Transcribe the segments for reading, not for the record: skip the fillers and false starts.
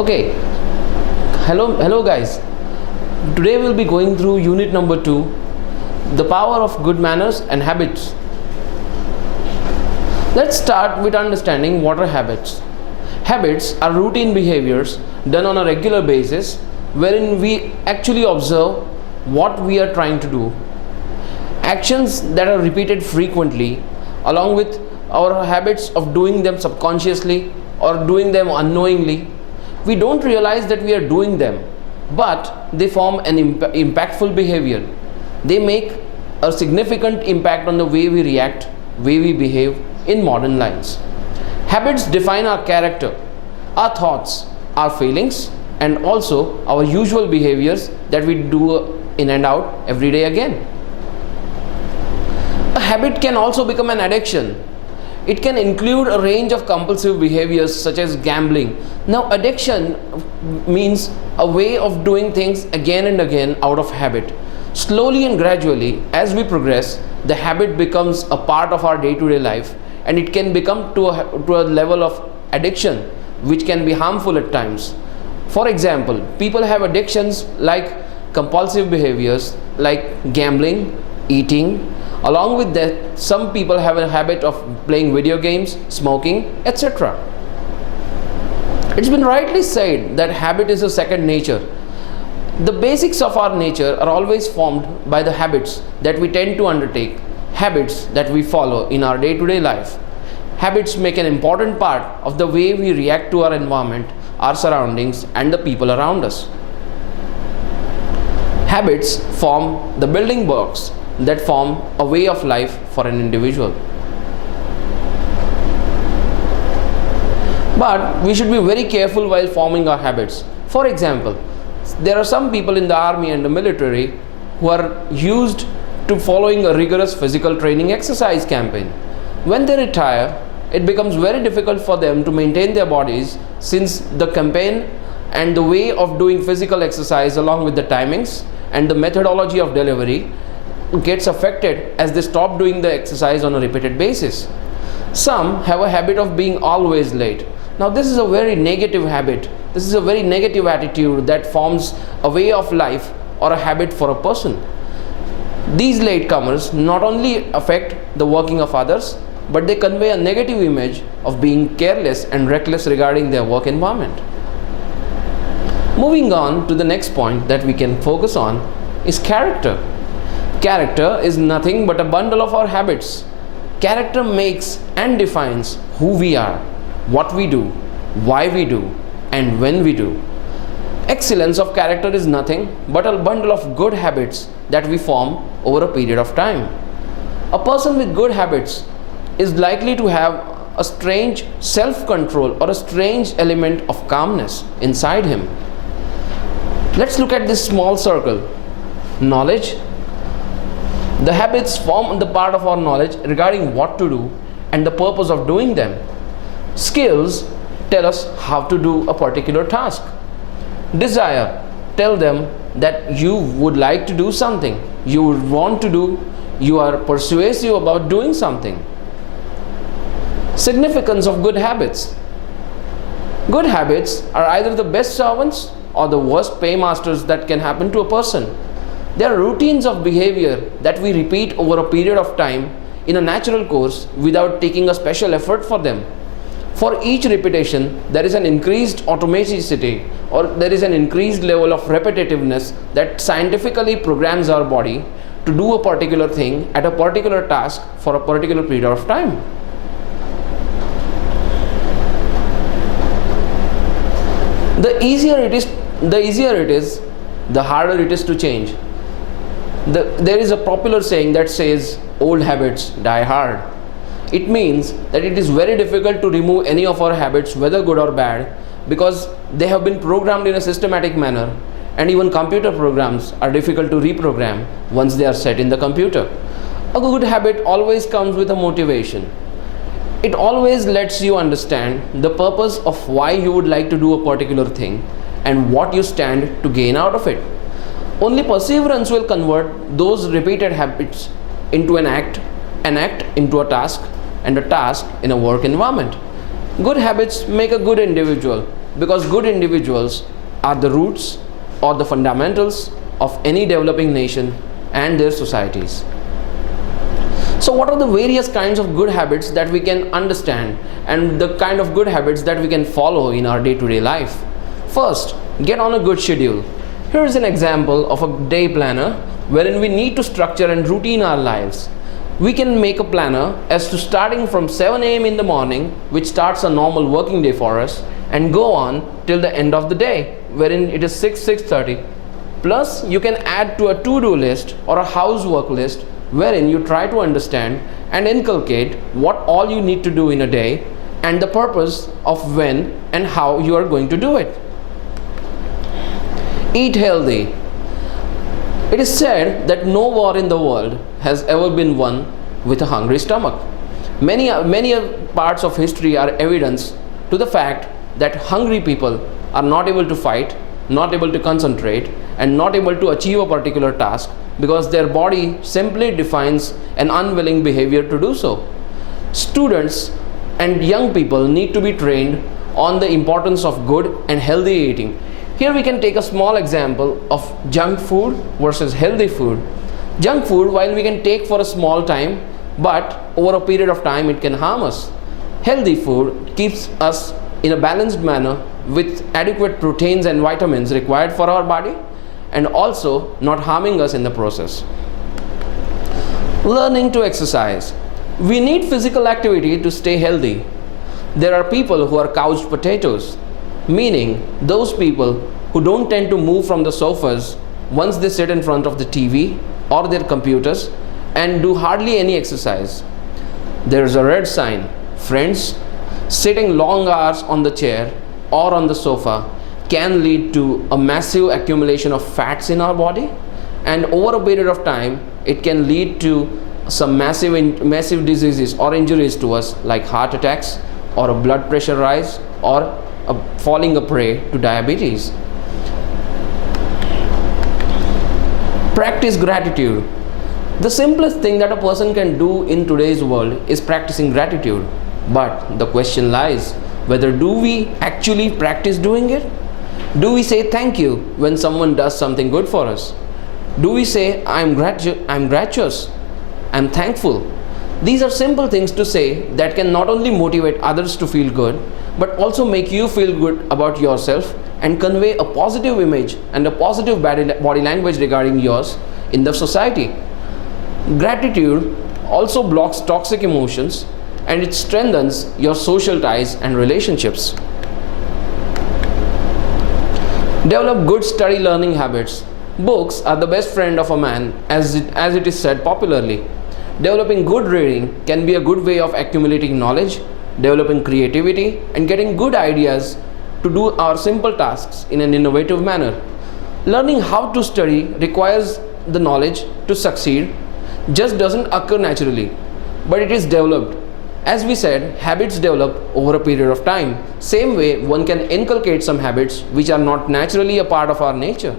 Okay, hello guys. Today we'll be going through unit number 2, the power of good manners and habits. Let's start with understanding what are habits. Habits are routine behaviors done on a regular basis wherein we actually observe what we are trying to do. Actions that are repeated frequently along with our habits of doing them subconsciously or doing them unknowingly. We don't realize that we are doing them, but they form an impactful behavior. They make a significant impact on the way we react, way we behave in modern lives. Habits define our character, our thoughts, our feelings, and also our usual behaviors that we do in and out every day again. A habit can also become an addiction. It can include a range of compulsive behaviors such as gambling. Now, addiction means a way of doing things again and again out of habit. Slowly and gradually, as we progress, the habit becomes a part of our day-to-day life, and it can become to a level of addiction which can be harmful at times. For example, people have addictions like compulsive behaviors like gambling, eating. Along with that, some people have a habit of playing video games, smoking, etc. It's been rightly said that habit is a second nature. The basics of our nature are always formed by the habits that we tend to undertake, habits that we follow in our day-to-day life. Habits make an important part of the way we react to our environment, our surroundings, and the people around us. Habits form the building blocks that form a way of life for an individual. But we should be very careful while forming our habits. For example, there are some people in the army and the military who are used to following a rigorous physical training exercise campaign. When they retire, it becomes very difficult for them to maintain their bodies, since the campaign and the way of doing physical exercise along with the timings and the methodology of delivery gets affected as they stop doing the exercise on a repeated basis. Some have a habit of being always late. Now, this is a very negative habit. This is a very negative attitude that forms a way of life or a habit for a person. These latecomers not only affect the working of others, but they convey a negative image of being careless and reckless regarding their work environment. Moving on to the next point that we can focus on is character. Character is nothing but a bundle of our habits. Character makes and defines who we are, what we do, why we do, and when we do. Excellence of character is nothing but a bundle of good habits that we form over a period of time. A person with good habits is likely to have a strange self-control or a strange element of calmness inside him. Let's look at this small circle. Knowledge. The habits form the part of our knowledge regarding what to do and the purpose of doing them. Skills tell us how to do a particular task. Desire tell them that you would like to do something, you would want to do, you are persuasive about doing something. Significance of good habits. Good habits are either the best servants or the worst paymasters that can happen to a person. They are routines of behavior that we repeat over a period of time in a natural course without taking a special effort for them. For each repetition, there is an increased automaticity or there is an increased level of repetitiveness that scientifically programs our body to do a particular thing at a particular task for a particular period of time. The easier it is, the harder it is to change. There is a popular saying that says, old habits die hard. It means that it is very difficult to remove any of our habits, whether good or bad, because they have been programmed in a systematic manner, and even computer programs are difficult to reprogram once they are set in the computer. A good habit always comes with a motivation. It always lets you understand the purpose of why you would like to do a particular thing and what you stand to gain out of it. Only perseverance will convert those repeated habits into an act into a task, and a task in a work environment. Good habits make a good individual. because good individuals are the roots or the fundamentals of any developing nation and their societies. So what are the various kinds of good habits that we can understand and the kind of good habits that we can follow in our day-to-day life? First, get on a good schedule. Here is an example of a day planner wherein we need to structure and routine our lives. We can make a planner as to starting from 7 a.m. in the morning, which starts a normal working day for us, and go on till the end of the day, wherein it is 6:30. Plus, you can add to a to-do list or a housework list wherein you try to understand and inculcate what all you need to do in a day and the purpose of when and how you are going to do it. Eat healthy. It is said that no war in the world has ever been won with a hungry stomach. Many parts of history are evidence to the fact that hungry people are not able to fight, not able to concentrate, and not able to achieve a particular task because their body simply defines an unwilling behavior to do so. Students and young people need to be trained on the importance of good and healthy eating. Here we can take a small example of junk food versus healthy food. Junk food, while we can take for a small time, but over a period of time it can harm us. Healthy food keeps us in a balanced manner with adequate proteins and vitamins required for our body and also not harming us in the process. Learning to exercise. We need physical activity to stay healthy. There are people who are couch potatoes, meaning those people who don't tend to move from the sofas once they sit in front of the TV or their computers and do hardly any exercise. There is a red sign. Friends, sitting long hours on the chair or on the sofa can lead to a massive accumulation of fats in our body, and over a period of time it can lead to some massive diseases or injuries to us like heart attacks or a blood pressure rise or falling a prey to diabetes. Practice gratitude. The simplest thing that a person can do in today's world is practicing gratitude. But the question lies, whether do we actually practice doing it? Do we say thank you when someone does something good for us? Do we say I'm gracious, I'm thankful? These are simple things to say that can not only motivate others to feel good, but also make you feel good about yourself and convey a positive image and a positive body language regarding yours in the society. Gratitude also blocks toxic emotions and it strengthens your social ties and relationships. Develop good study learning habits. Books are the best friend of a man, as it is said popularly. Developing good reading can be a good way of accumulating knowledge, developing creativity, and getting good ideas to do our simple tasks in an innovative manner. Learning how to study requires the knowledge to succeed, just doesn't occur naturally, but it is developed. As we said, habits develop over a period of time. Same way, one can inculcate some habits which are not naturally a part of our nature.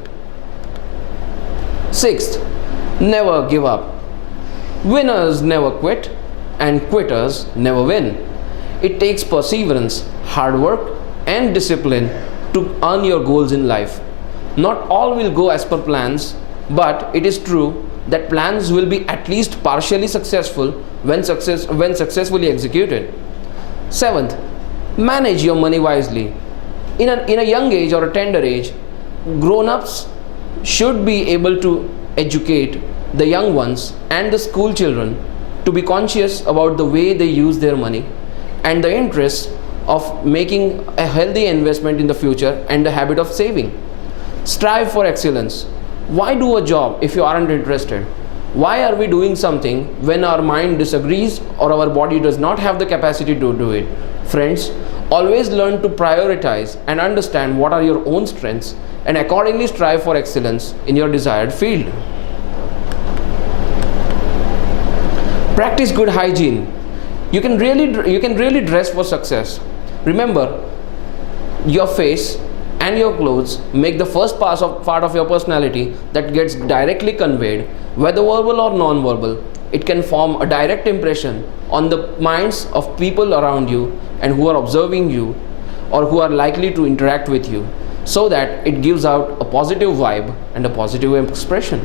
Sixth, never give up. Winners never quit and quitters never win. It takes perseverance, hard work and discipline to earn your goals in life. Not all will go as per plans, but it is true that plans will be at least partially successful when successfully executed. Seventh, manage your money wisely. In a young age or a tender age, grown-ups should be able to educate the young ones and the school children to be conscious about the way they use their money and the interest of making a healthy investment in the future and the habit of saving. Strive for excellence. Why do a job if you aren't interested? Why are we doing something when our mind disagrees or our body does not have the capacity to do it? Friends, always learn to prioritize and understand what are your own strengths and accordingly strive for excellence in your desired field. Practice good hygiene. You can really dress for success. Remember, your face and your clothes make the first part of your personality that gets directly conveyed, whether verbal or non-verbal. It can form a direct impression on the minds of people around you and who are observing you. or who are likely to interact with you, so that it gives out a positive vibe and a positive expression.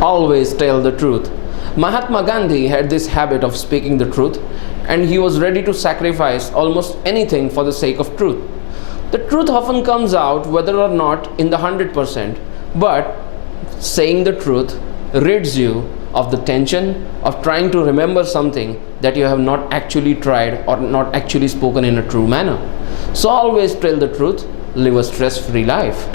Always tell the truth. Mahatma Gandhi had this habit of speaking the truth, and he was ready to sacrifice almost anything for the sake of truth. The truth often comes out whether or not in the 100%, but saying the truth rids you of the tension of trying to remember something that you have not actually tried or not actually spoken in a true manner. So always tell the truth, live a stress-free life.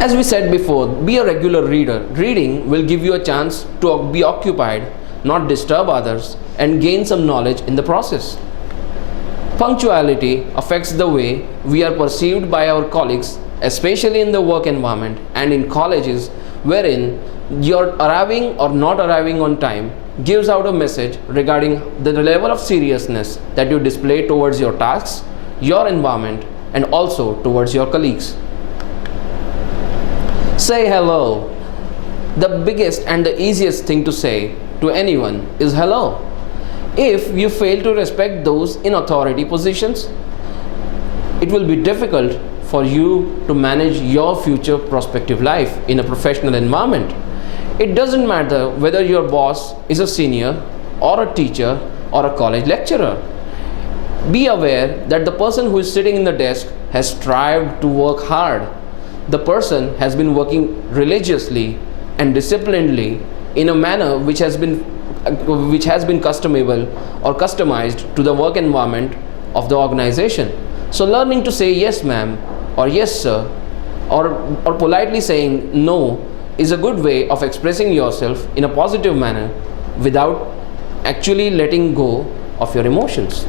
As we said before, be a regular reader. Reading will give you a chance to be occupied, not disturb others, and gain some knowledge in the process. Punctuality affects the way we are perceived by our colleagues, especially in the work environment and in colleges, wherein your arriving or not arriving on time gives out a message regarding the level of seriousness that you display towards your tasks, your environment, and also towards your colleagues. Say hello. The biggest and the easiest thing to say to anyone is hello. If you fail to respect those in authority positions, it will be difficult for you to manage your future prospective life in a professional environment. It doesn't matter whether your boss is a senior or a teacher or a college lecturer. Be aware that the person who is sitting in the desk has strived to work hard. The person has been working religiously and disciplinedly in a manner which has been customable or customized to the work environment of the organization. So learning to say yes ma'am or yes sir or politely saying no is a good way of expressing yourself in a positive manner without actually letting go of your emotions.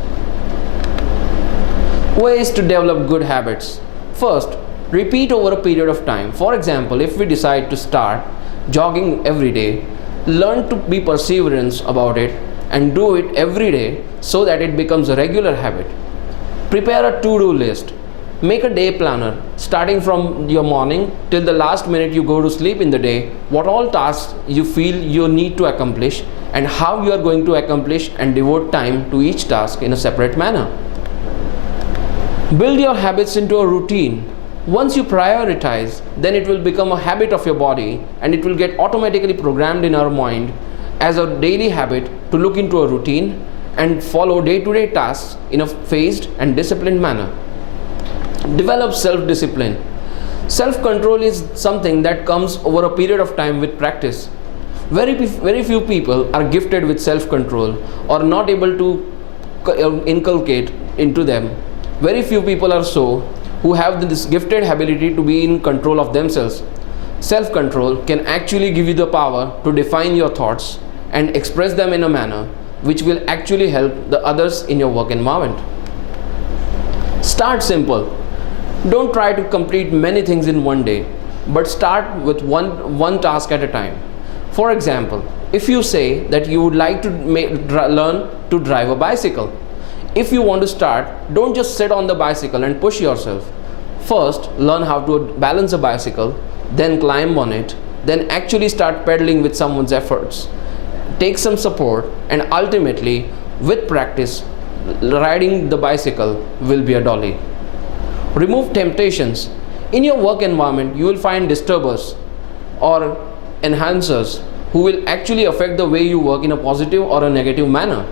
Ways to develop good habits. First, repeat over a period of time. For example, if we decide to start jogging every day, learn to be perseverance about it and do it every day so that it becomes a regular habit. Prepare a to-do list. Make a day planner starting from your morning till the last minute you go to sleep in the day, what all tasks you feel you need to accomplish and how you are going to accomplish and devote time to each task in a separate manner. Build your habits into a routine. Once you prioritize, then it will become a habit of your body and it will get automatically programmed in our mind as a daily habit to look into a routine and follow day-to-day tasks in a phased and disciplined manner. Develop self-discipline. Self-control is something that comes over a period of time with practice. Very few people are gifted with self-control or not able to inculcate into them. Very few people are so who have this gifted ability to be in control of themselves. Self-control can actually give you the power to define your thoughts and express them in a manner which will actually help the others in your work environment. Start simple. Don't try to complete many things in one day, but start with one task at a time. For example, if you say that you would like to learn to drive a bicycle, if you want to start, don't just sit on the bicycle and push yourself. First, learn how to balance a bicycle, then climb on it, then actually start pedaling with someone's efforts. Take some support, and ultimately, with practice, riding the bicycle will be a dolly. Remove temptations. In your work environment, you will find disturbers or enhancers who will actually affect the way you work in a positive or a negative manner.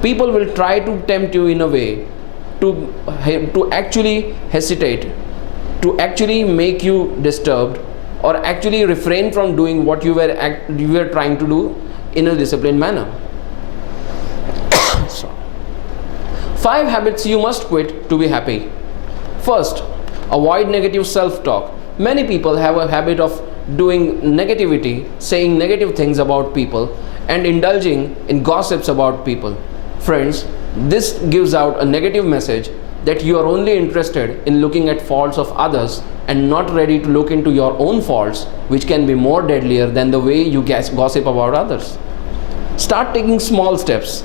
People will try to tempt you in a way to actually hesitate, to actually make you disturbed, or actually refrain from doing what you were trying to do in a disciplined manner. 5 habits you must quit to be happy. First, avoid negative self-talk. Many people have a habit of doing negativity, saying negative things about people, and indulging in gossips about people. Friends, this gives out a negative message that you are only interested in looking at faults of others and not ready to look into your own faults, which can be more deadlier than the way you gossip about others. Start taking small steps.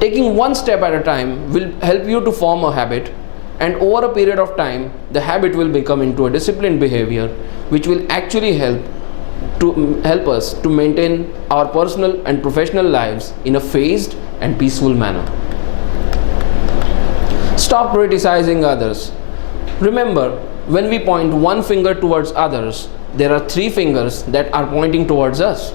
Taking one step at a time will help you to form a habit, and over a period of time, the habit will become into a disciplined behavior, which will actually help us to maintain our personal and professional lives in a phased and peaceful manner. Stop criticizing others. Remember, when we point one finger towards others, there are three fingers that are pointing towards us.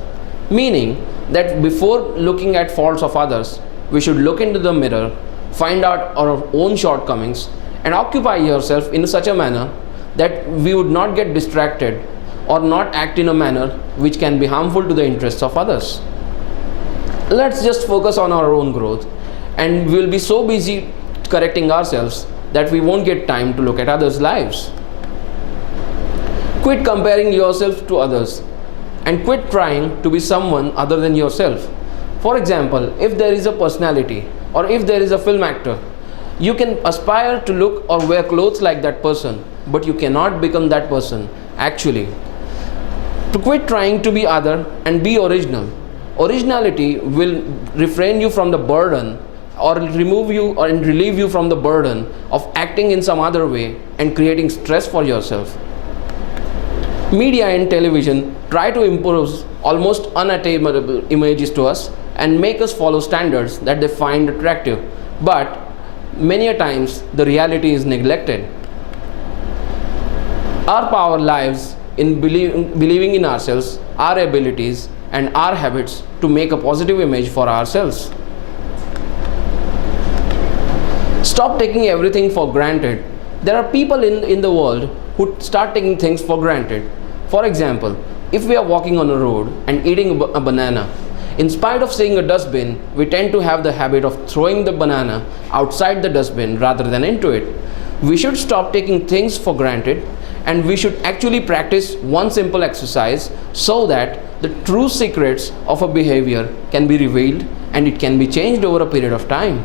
Meaning that before looking at faults of others, we should look into the mirror, find out our own shortcomings, and occupy yourself in such a manner that we would not get distracted or not act in a manner which can be harmful to the interests of others. Let's just focus on our own growth, and we will be so busy correcting ourselves that we won't get time to look at others' lives. Quit comparing yourself to others and quit trying to be someone other than yourself. For example, if there is a personality or if there is a film actor, you can aspire to look or wear clothes like that person, but you cannot become that person actually. To quit trying to be other and be original. Originality will refrain you from the burden or remove you or relieve you from the burden of acting in some other way and creating stress for yourself. Media and television try to impose almost unattainable images to us and make us follow standards that they find attractive, but many a times the reality is neglected. Our power lies in believing in ourselves, our abilities, and our habits to make a positive image for ourselves. Stop taking everything for granted. There are people in the world who start taking things for granted. For example, if we are walking on a road and eating a banana, in spite of seeing a dustbin, we tend to have the habit of throwing the banana outside the dustbin rather than into it. We should stop taking things for granted, and we should actually practice one simple exercise so that the true secrets of a behavior can be revealed and it can be changed over a period of time.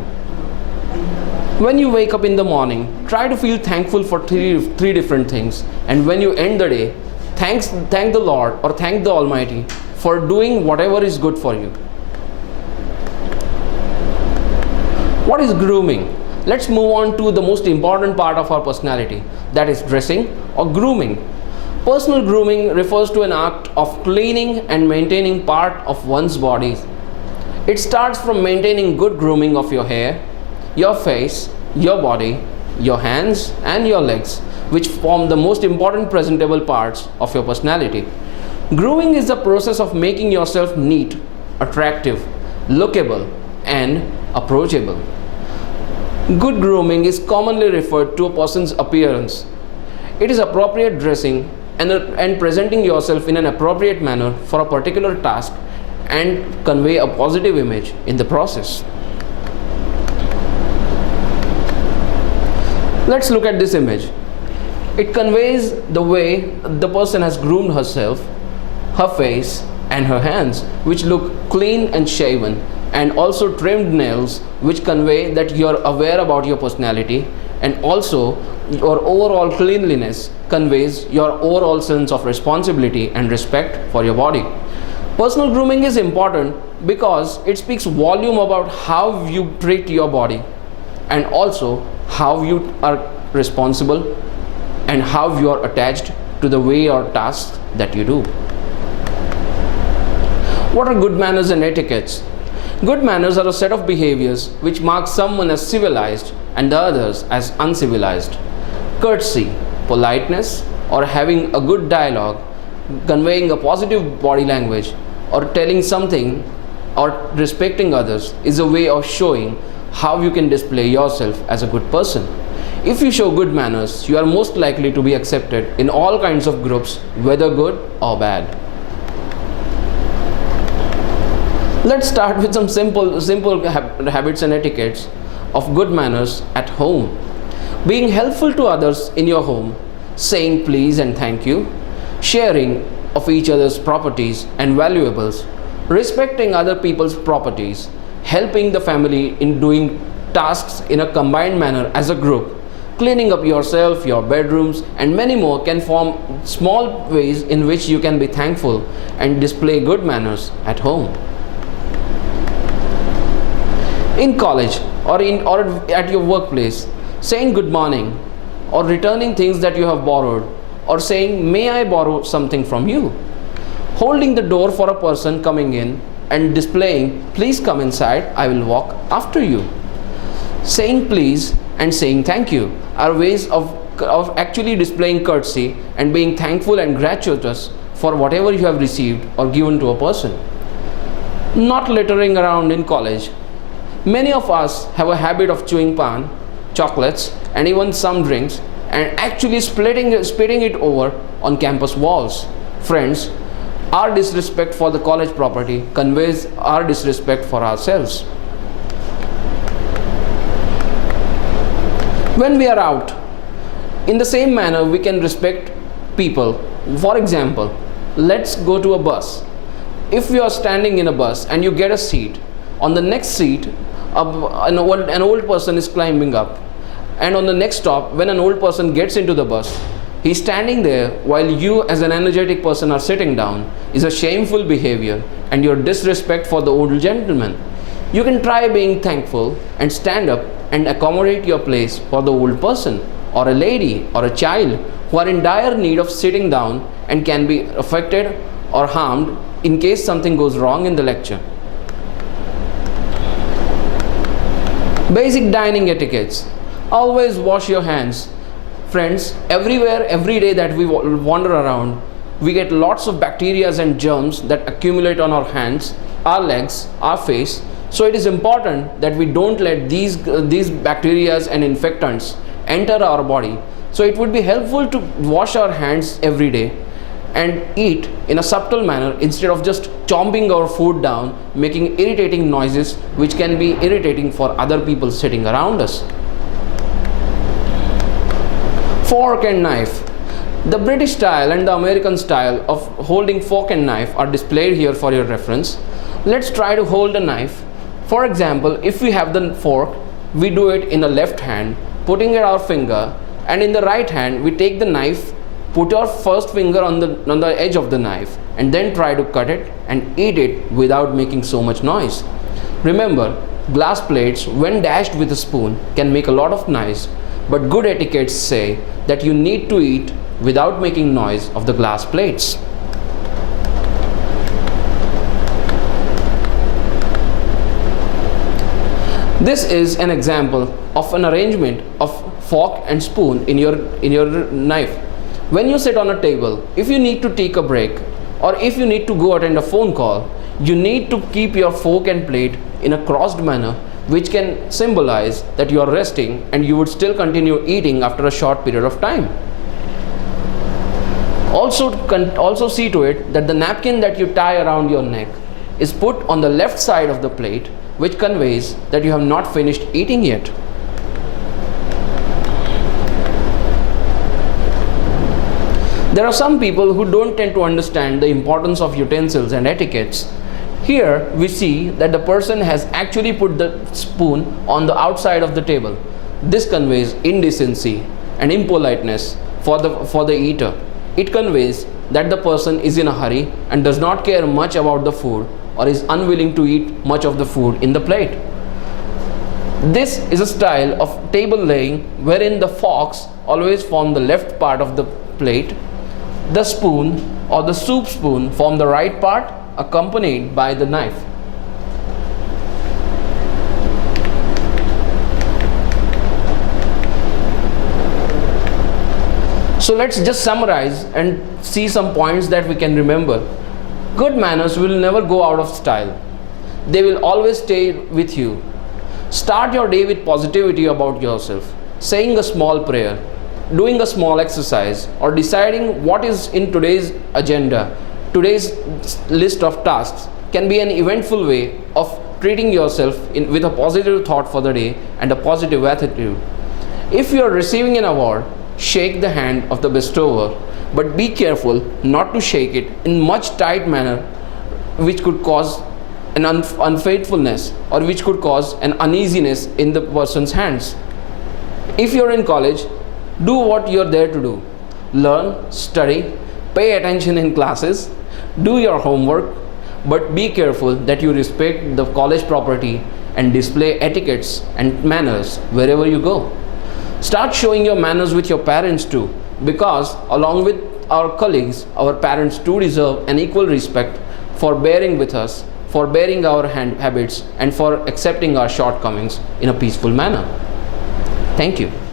When you wake up in the morning, try to feel thankful for three different things, and when you end the day, thank the Lord or thank the Almighty for doing whatever is good for you. What is grooming? Let's move on to the most important part of our personality, that is dressing or grooming. Personal grooming refers to an act of cleaning and maintaining part of one's body. It starts from maintaining good grooming of your hair, your face, your body, your hands and your legs, which form the most important presentable parts of your personality. Grooming is the process of making yourself neat, attractive, lookable, and approachable. Good grooming is commonly referred to a person's appearance. It is appropriate dressing and presenting yourself in an appropriate manner for a particular task and convey a positive image in the process. Let's look at this image. It conveys the way the person has groomed herself, her face and her hands, which look clean and shaven, and also trimmed nails, which convey that you are aware about your personality, and also your overall cleanliness conveys your overall sense of responsibility and respect for your body. Personal grooming is important because it speaks volume about how you treat your body and also how you are responsible and how you are attached to the way or tasks that you do. What are good manners and etiquettes? Good manners are a set of behaviors which mark someone as civilized and the others as uncivilized. Courtesy, politeness, or having a good dialogue, conveying a positive body language, or telling something or respecting others is a way of showing how you can display yourself as a good person. If you show good manners, you are most likely to be accepted in all kinds of groups, whether good or bad. Let's start with some simple habits and etiquettes of good manners at home. Being helpful to others in your home, saying please and thank you, sharing of each other's properties and valuables, respecting other people's properties, helping the family in doing tasks in a combined manner as a group, cleaning up yourself, your bedrooms, and many more can form small ways in which you can be thankful and display good manners at home. In college or at your workplace, saying good morning or returning things that you have borrowed or saying may I borrow something from you, holding the door for a person coming in and displaying please come inside, I will walk after you, saying please and saying thank you are ways of actually displaying courtesy and being thankful and gratuitous for whatever you have received or given to a person. Not littering around in college. Many of us have a habit of chewing pan, chocolates, and even some drinks, and actually spitting it over on campus walls. Friends, our disrespect for the college property conveys our disrespect for ourselves. When we are out, in the same manner we can respect people. For example, let's go to a bus. If you are standing in a bus and you get a seat, on the next seat an old person is climbing up, and on the next stop, when an old person gets into the bus, he's standing there while you as an energetic person are sitting down, is a shameful behavior and your disrespect for the old gentleman. You can try being thankful and stand up and accommodate your place for the old person or a lady or a child who are in dire need of sitting down and can be affected or harmed in case something goes wrong in the lecture. Basic dining etiquettes. Always wash your hands. Friends, everywhere, every day that we wander around, we get lots of bacteria and germs that accumulate on our hands, our legs, our face. So it is important that we don't let these bacteria and infectants enter our body. So it would be helpful to wash our hands every day and eat in a subtle manner instead of just chomping our food down, making irritating noises which can be irritating for other people sitting around us. Fork and knife. The British style and the American style of holding fork and knife are displayed here for your reference. Let's try to hold a knife. For example, if we have the fork, we do it in the left hand, putting it our finger, and in the right hand we take the knife, put our first finger on the edge of the knife, and then try to cut it and eat it without making so much noise. Remember, glass plates when dashed with a spoon can make a lot of noise, but good etiquettes say that you need to eat without making noise of the glass plates. This is an example of an arrangement of fork and spoon in your knife. When you sit on a table, if you need to take a break or if you need to go attend a phone call, you need to keep your fork and plate in a crossed manner, which can symbolize that you are resting and you would still continue eating after a short period of time. Also see to it that the napkin that you tie around your neck is put on the left side of the plate, which conveys that you have not finished eating yet. There are some people who don't tend to understand the importance of utensils and etiquettes. Here we see that the person has actually put the spoon on the outside of the table. This conveys indecency and impoliteness for the eater. It conveys that the person is in a hurry and does not care much about the food or is unwilling to eat much of the food in the plate. This is a style of table laying wherein the forks always form the left part of the plate, the spoon or the soup spoon form the right part, accompanied by the knife. So let's just summarize and see some points that we can remember. Good manners will never go out of style. They will always stay with you. Start your day with positivity about yourself, saying a small prayer, doing a small exercise, or deciding what is in today's agenda. Today's list of tasks can be an eventful way of treating yourself with a positive thought for the day and a positive attitude. If you are receiving an award, shake the hand of the bestower, but be careful not to shake it in much tight manner, which could cause an unfaithfulness or which could cause an uneasiness in the person's hands. If you're in college, do what you're there to do. Learn, study, pay attention in classes, do your homework, but be careful that you respect the college property and display etiquettes and manners wherever you go. Start showing your manners with your parents too, because along with our colleagues, our parents too deserve an equal respect for bearing with us, for bearing our habits, and for accepting our shortcomings in a peaceful manner. Thank you.